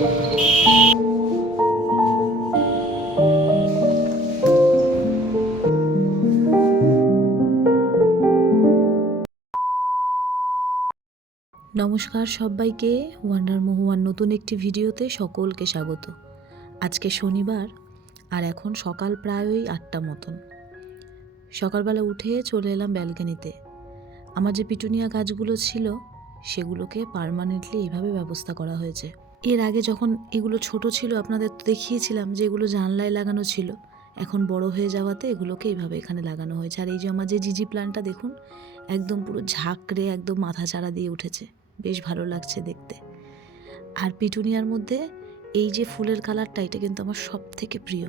নমস্কার সবাইকে, ওয়ান্ডার মহুয়ার নতুন একটি ভিডিওতে সকলকে স্বাগত। আজকে শনিবার আর এখন সকাল প্রায় ওই 8টা মতন। সকালবেলা উঠে চলে এলাম ব্যালকনিতে। আমার যে পিটুনিয়া গাছগুলো ছিল সেগুলোকে পার্মানেন্টলি এইভাবে ব্যবস্থা করা হয়েছে। এর আগে যখন এগুলো ছোট ছিল আপনাদের তো দেখিয়েছিলাম যে এগুলো জানলায় লাগানো ছিল, এখন বড় হয়ে যাওয়াতে এগুলোকে এইভাবে এখানে লাগানো হয়েছে। আর এই যে আমার যে জিজি প্ল্যান্টটা দেখুন, একদম পুরো ঝাঁকড়ে একদম মাথা চারা দিয়ে উঠেছে, বেশ ভালো লাগছে দেখতে। আর পিটুনিয়ার মধ্যে এই যে ফুলের কালারটা, এটা কিন্তু আমার সব থেকে প্রিয়,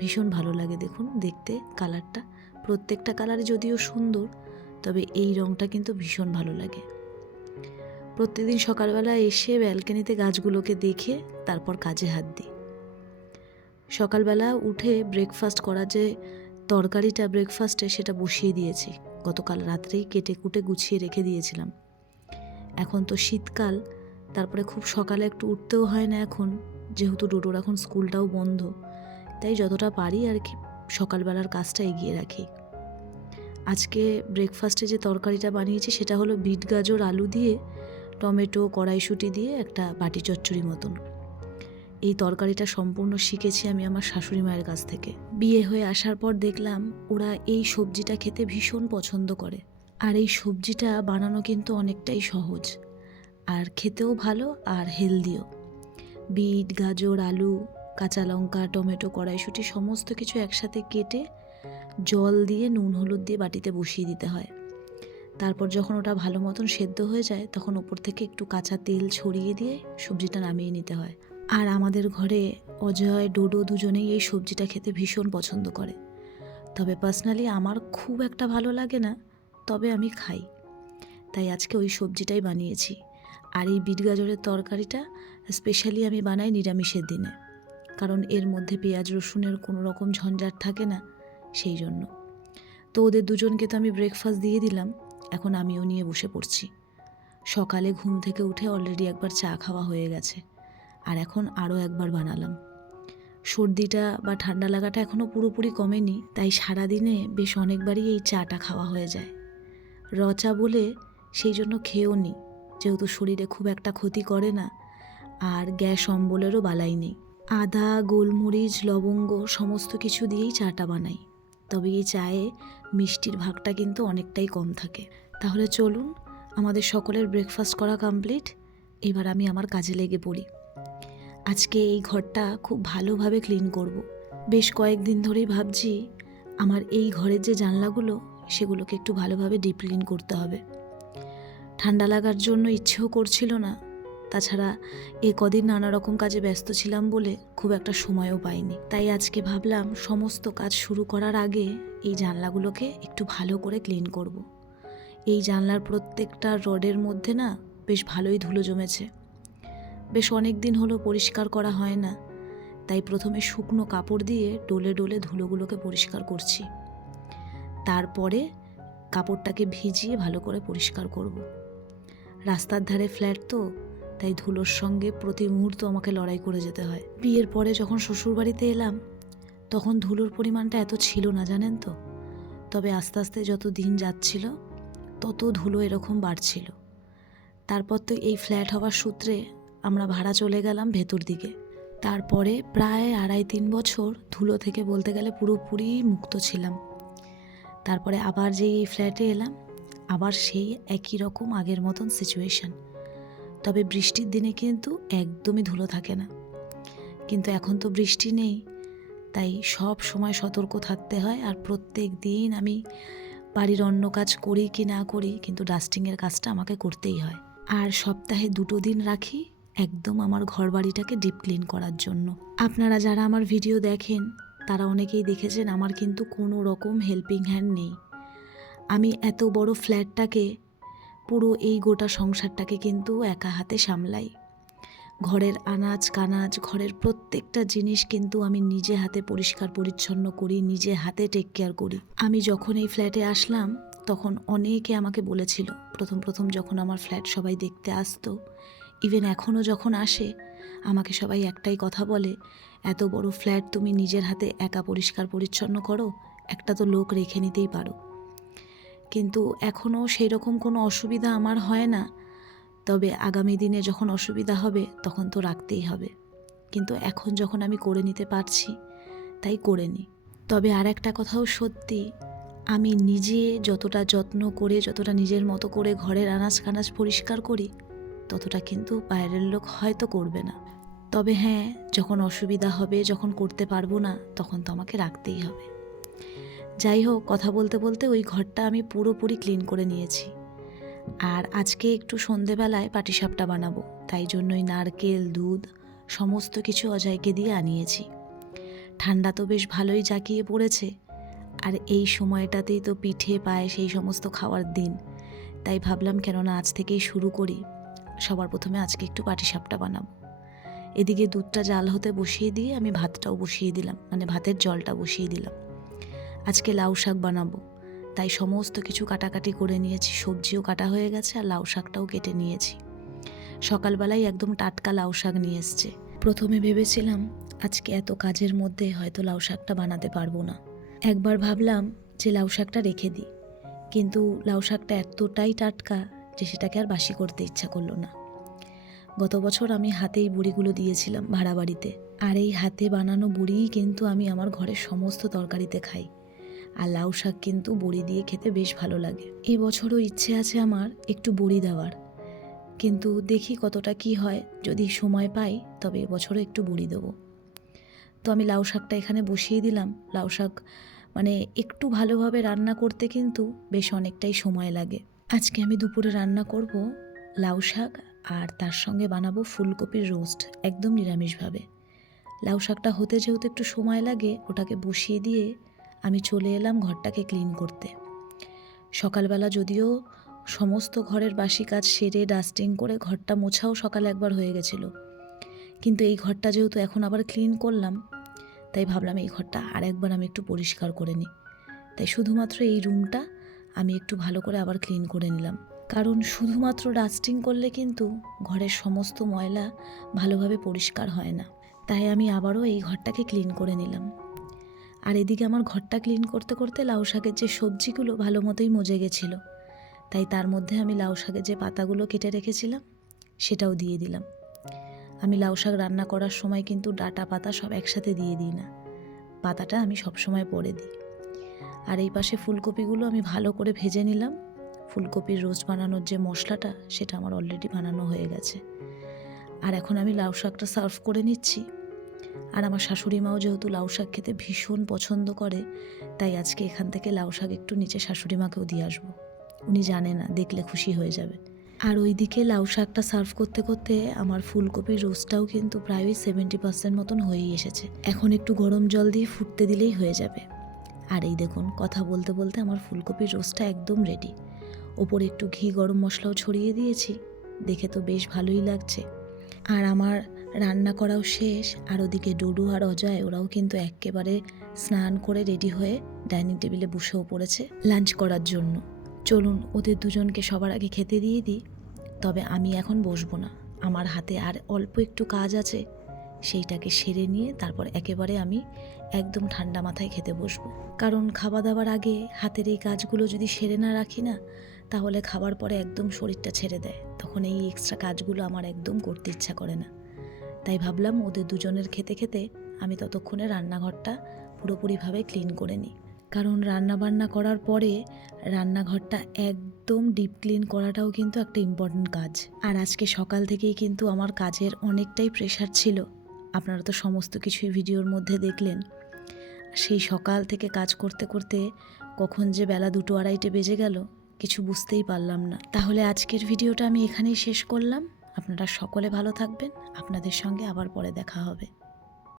ভীষণ ভালো লাগে দেখুন দেখতে কালারটা। প্রত্যেকটা কালারই যদিও সুন্দর, তবে এই রঙটা কিন্তু ভীষণ ভালো লাগে। প্রত্যেকদিন সকালবেলা এসে ব্যালকনিতে গাছগুলোকে দেখে তারপর কাজে হাত দিই। সকালবেলা উঠে ব্রেকফাস্ট করার যে তরকারিটা ব্রেকফাস্টে সেটা বসিয়ে দিয়েছি, গতকাল রাত্রেই কেটে কুটে গুছিয়ে রেখে দিয়েছিলাম। এখন তো শীতকাল, তারপরে খুব সকালে একটু উঠতেও হয় না এখন, যেহেতু ডোডোর এখন স্কুলটাও বন্ধ, তাই যতটা পারি আর কি সকালবেলার কাজটা এগিয়ে রাখি। আজকে ব্রেকফাস্টে যে তরকারিটা বানিয়েছি সেটা হলো বিট গাজর আলু দিয়ে টমেটো কড়াইশুঁটি দিয়ে একটা বাটি চচ্চড়ি মতন। এই তরকারিটা সম্পূর্ণ শিখেছি আমি আমার শাশুড়ি মায়ের কাছ থেকে। বিয়ে হয়ে আসার পর দেখলাম ওরা এই সবজিটা খেতে ভীষণ পছন্দ করে। আর এই সবজিটা বানানো কিন্তু অনেকটাই সহজ, আর খেতেও ভালো আর হেলদিও। বিট গাজর আলু কাঁচা লঙ্কা টমেটো কড়াইশুঁটি সমস্ত কিছু একসাথে কেটে জল দিয়ে নুন হলুদ দিয়ে বাটিতে বসিয়ে দিতে হয়। তারপর যখন ওটা ভালো মতন সেদ্ধ হয়ে যায় তখন ওপর থেকে একটু কাঁচা তেল ছড়িয়ে দিয়ে সবজিটা নামিয়ে নিতে হয়। আর আমাদের ঘরে অজয় ডোডো দুজনেই এই সবজিটা খেতে ভীষণ পছন্দ করে। তবে পার্সোনালি আমার খুব একটা ভালো লাগে না, তবে আমি খাই, তাই আজকে ওই সবজিটাই বানিয়েছি। আর এই বিট গাজরের তরকারিটা স্পেশালি আমি বানাই নিরামিষের দিনে, কারণ এর মধ্যে পেঁয়াজ রসুনের কোনো রকম ঝঞ্ঝাট থাকে না, সেই জন্য। তো ওদের দুজনকে তো আমি ব্রেকফাস্ট দিয়ে দিলাম, এখন আমিও নিয়ে বসে পড়ছি। সকালে ঘুম থেকে উঠে অলরেডি একবার চা খাওয়া হয়ে গেছে, আর এখন আরও একবার বানালাম। সর্দিটা বা ঠান্ডা লাগাটা এখনও পুরোপুরি কমেনি, তাই সারাদিনে বেশ অনেকবারই এই চাটা খাওয়া হয়ে যায়। চা বলে সেই জন্য খেয়েও নিই, যেহেতু শরীরে খুব একটা ক্ষতি করে না, আর গ্যাস অম্বলেরও বালাই নেই। আদা গোলমরিচ লবঙ্গ সমস্ত কিছু দিয়েই চাটা বানাই, তবে এই চায়ে মিষ্টির ভাগটা কিন্তু অনেকটাই কম থাকে। তাহলে চলুন, আমাদের সকলের ব্রেকফাস্ট করা কমপ্লিট, এবার আমি আমার কাজে লেগে পড়ি। আজকে এই ঘরটা খুব ভালোভাবে ক্লিন করব। বেশ কয়েকদিন ধরেই ভাবছি আমার এই ঘরের যে জানলাগুলো সেগুলোকে একটু ভালোভাবে ডিপ ক্লিন করতে হবে। ঠান্ডা লাগার জন্য ইচ্ছেও করছিল না, তাছাড়া এ কদিন নানা রকম কাজে ব্যস্ত ছিলাম বলে খুব একটা সময়ও পাইনি। তাই আজকে ভাবলাম সমস্ত কাজ শুরু করার আগে এই জানলাগুলোকে একটু ভালো করে ক্লিন করব। এই জানলার প্রত্যেকটা রডের মধ্যে না বেশ ভালোই ধুলো জমেছে, বেশ অনেক দিন হলো পরিষ্কার করা হয় না, তাই প্রথমে শুকনো কাপড় দিয়ে ডলে ডলে ধুলোগুলোকে পরিষ্কার করছি, তারপরে কাপড়টাকে ভিজিয়ে ভালো করে পরিষ্কার করব। রাস্তার ধারে ফ্ল্যাট তো, তাই ধুলোর সঙ্গে প্রতি মুহূর্ত আমাকে লড়াই করে যেতে হয়। বিয়ের পরে যখন শ্বশুরবাড়িতে এলাম তখন ধুলোর পরিমাণটা এত ছিল না জানেন তো, তবে আস্তে আস্তে যত দিন যাচ্ছিল তত ধুলো এরকম বাড়ছিল। তারপর তো এই ফ্ল্যাট হওয়ার সূত্রে আমরা ভাড়া চলে গেলাম ভেতর দিকে। তারপরে প্রায় 2.5-3 বছর ধুলো থেকে বলতে গেলে পুরোপুরি মুক্ত ছিলাম। তারপরে আবার যেই এই ফ্ল্যাটে এলাম, আবার সেই একই রকম আগের মতন সিচুয়েশান, তবে বৃষ্টির দিনে কিন্তু একদমই ধুলো থাকে না। কিন্তু এখন তো বৃষ্টি নেই, তাই সব সময় সতর্ক থাকতে হয়। আর প্রত্যেক দিন আমি বাড়ির অন্য কাজ করি কি না করি, কিন্তু ডাস্টিংয়ের কাজটা আমাকে করতেই হয়। আর সপ্তাহে 2 দিন রাখি একদম আমার ঘর বাড়িটাকে ডিপ ক্লিন করার জন্য। আপনারা যারা আমার ভিডিও দেখেন তারা অনেকেই দেখেছেন আমার কিন্তু কোনো রকম হেল্পিং হ্যান্ড নেই। আমি এত বড় ফ্ল্যাটটাকে, পুরো এই গোটা সংসারটাকে কিন্তু একা হাতে সামলাই। ঘরের আনাজ কানাজ, ঘরের প্রত্যেকটা জিনিস কিন্তু আমি নিজে হাতে পরিষ্কার পরিচ্ছন্ন করি, নিজে হাতে টেক কেয়ার করি। আমি যখন এই ফ্ল্যাটে আসলাম তখন অনেকে আমাকে বলেছিল, প্রথম যখন আমার ফ্ল্যাট সবাই দেখতে আসতো, ইভেন এখনও যখন আসে আমাকে সবাই একটাই কথা বলে, এত বড় ফ্ল্যাট তুমি নিজের হাতে একা পরিষ্কার পরিচ্ছন্ন করো, একটা তো লোক রেখে নিতেই পারো। কিন্তু এখনও সেই রকম কোনো অসুবিধা আমার হয় না, তবে আগামী দিনে যখন অসুবিধা হবে তখন তো রাখতেই হবে। কিন্তু এখন যখন আমি করে নিতে পারছি তাই করে নিই। তবে আর একটা কথাও সত্যি, আমি নিজে যতটা যত্ন করে, যতটা নিজের মতো করে ঘরের আনাজ কানাজ পরিষ্কার করি, ততটা কিন্তু বাইরের লোক হয়তো করবে না। তবে হ্যাঁ, যখন অসুবিধা হবে, যখন করতে পারবো না, তখন তো আমাকে রাখতেই হবে। যাই হোক, কথা বলতে বলতে ওই ঘরটা আমি পুরোপুরি ক্লিন করে নিয়েছি। আর আজকে একটু সন্ধেবেলায় পাটিসাপটা বানাবো, তাই জন্যই নারকেল, দুধ সমস্ত কিছু অজয়কে দিয়ে আনিয়েছি। ঠান্ডা তো বেশ ভালোই জাঁকিয়ে পড়েছে, আর এই সময়টাতেই তো পিঠে পায়েস এই সমস্ত খাওয়ার দিন। তাই ভাবলাম কেননা আজ থেকেই শুরু করি, সবার প্রথমে আজকে একটু পাটিসাপটা বানাবো। এদিকে দুধটা জাল হতে বসিয়ে দিয়ে আমি ভাতটাও বসিয়ে দিলাম, মানে ভাতের জলটা বসিয়ে দিলাম। আজকে লাউ শাক বানাবো, তাই সমস্ত কিছু কাটাকাটি করে নিয়েছি, সবজিও কাটা হয়ে গেছে আর লাউ শাকটাও কেটে নিয়েছি। সকালবেলায় একদম টাটকা লাউ শাক নিয়ে এসছে। প্রথমে ভেবেছিলাম আজকে এত কাজের মধ্যে হয়তো লাউ শাকটা বানাতে পারবো না। একবার ভাবলাম যে লাউ শাকটা রেখে দিই, কিন্তু লাউ শাকটা এতটাই টাটকা যে সেটাকে আর বাসি করতে ইচ্ছা করলো না। গত বছর আমি হাতেই বড়িগুলো দিয়েছিলাম ভাড়া বাড়িতে, আর এই হাতে বানানো বড়িই কিন্তু আমি আমার ঘরের সমস্ত তরকারিতে খাই। আর লাউ শাক কিন্তু বড়ি দিয়ে খেতে বেশ ভালো লাগে। এবছরও ইচ্ছে আছে আমার একটু বড়ি দেওয়ার, কিন্তু দেখি কতটা কি হয়। যদি সময় পাই তবে এবছরও একটু বড়ি দেবো। তো আমি লাউ শাকটা এখানে বসিয়ে দিলাম। লাউ শাক মানে একটু ভালোভাবে রান্না করতে কিন্তু বেশ অনেকটাই সময় লাগে। আজকে আমি দুপুরে রান্না করব লাউ শাক, আর তার সঙ্গে বানাবো ফুলকপির রোস্ট, একদম নিরামিষভাবে। লাউ শাকটা হতে যেহেতু একটু সময় লাগে, ওটাকে বসিয়ে দিয়ে আমি চলে এলাম ঘরটাকে ক্লিন করতে। সকালবেলা যদিও সমস্ত ঘরের বাসি কাজ সেরে ডাস্টিং করে ঘরটা মোছাও সকালে একবার হয়ে গেছিল, কিন্তু এই ঘরটা যেহেতু এখন আবার ক্লিন করলাম, তাই ভাবলাম এই ঘরটা আর একবার আমি একটু পরিষ্কার করে নিই। তাই শুধুমাত্র এই রুমটা আমি একটু ভালো করে আবার ক্লিন করে নিলাম, কারণ শুধুমাত্র ডাস্টিং করলে কিন্তু ঘরের সমস্ত ময়লা ভালোভাবে পরিষ্কার হয় না। তাই আমি আবারও এই ঘরটাকে ক্লিন করে নিলাম। আর এদিকে আমার ঘরটা ক্লিন করতে করতে লাউ শাকের যে সবজিগুলো ভালো মতোই মজে গেছিলো, তাই তার মধ্যে আমি লাউ শাকের যে পাতাগুলো কেটে রেখেছিলাম সেটাও দিয়ে দিলাম। আমি লাউ শাক রান্না করার সময় কিন্তু ডাঁটা পাতা সব একসাথে দিয়ে দিই না, পাতাটা আমি সবসময় পরে দিই। আর এই পাশে ফুলকপিগুলো আমি ভালো করে ভেজে নিলাম। ফুলকপির রোস্ট বানানোর যে মশলাটা সেটা আমার অলরেডি বানানো হয়ে গেছে। আর এখন আমি লাউ শাকটা সার্ভ করে নিচ্ছি। আর আমার শাশুড়ি মাও যেহেতু লাউ শাক খেতে ভীষণ পছন্দ করে, তাই আজকে এখান থেকে লাউ শাক একটু নিচে শাশুড়ি মাকেও দিয়ে আসবো। উনি জানে না, দেখলে খুশি হয়ে যাবে। আর ওইদিকে লাউ শাকটা সার্ভ করতে করতে আমার ফুলকপির রোস্টটাও কিন্তু প্রায় 70% মতন হয়েই এসেছে। এখন একটু গরম জল দিয়ে ফুটতে দিলেই হয়ে যাবে। আর এই দেখুন, কথা বলতে বলতে আমার ফুলকপির রোস্টটা একদম রেডি। ওপরে একটু ঘি গরম মশলাও ছড়িয়ে দিয়েছি, দেখে তো বেশ ভালোই লাগছে। আর আমার রান্না করাও শেষ। আর ওদিকে ডুডু আর অজয় ওরাও কিন্তু একেবারে স্নান করে রেডি হয়ে ডাইনিং টেবিলে বসেও পড়েছে লাঞ্চ করার জন্য। চলুন ওদের দুজনকে সবার আগে খেতে দিয়ে দিই। তবে আমি এখন বসবো না, আমার হাতে আর অল্প একটু কাজ আছে, সেইটাকে সেরে নিয়ে তারপর একেবারে আমি একদম ঠান্ডা মাথায় খেতে বসবো। কারণ খাওয়া দাওয়ার আগে হাতের এই কাজগুলো যদি সেরে না রাখি না, তাহলে খাবার পরে একদম শরীরটা ছেড়ে দেয়, তখন এই এক্সট্রা কাজগুলো আমার একদম করতে ইচ্ছা করে না। তাই ভাবলাম ওদের দুজনের খেতে খেতে আমি ততক্ষণে রান্নাঘরটা পুরোপুরিভাবে ক্লিন করে নিই। কারণ রান্নাবান্না করার পরে রান্নাঘরটা একদম ডিপ ক্লিন করাটাও কিন্তু একটা ইম্পর্ট্যান্ট কাজ। আর আজকে সকাল থেকেই কিন্তু আমার কাজের অনেকটাই প্রেশার ছিল, আপনারা তো সমস্ত কিছুই ভিডিওর মধ্যে দেখলেন। সেই সকাল থেকে কাজ করতে করতে কখন যে বেলা 2-2:30 বেজে গেল কিছু বুঝতেই পারলাম না। তাহলে আজকের ভিডিওটা আমি এখানেই শেষ করলাম। আপনারা সকলে ভালো থাকবেন, আপনাদের সঙ্গে আবার পরে দেখা হবে।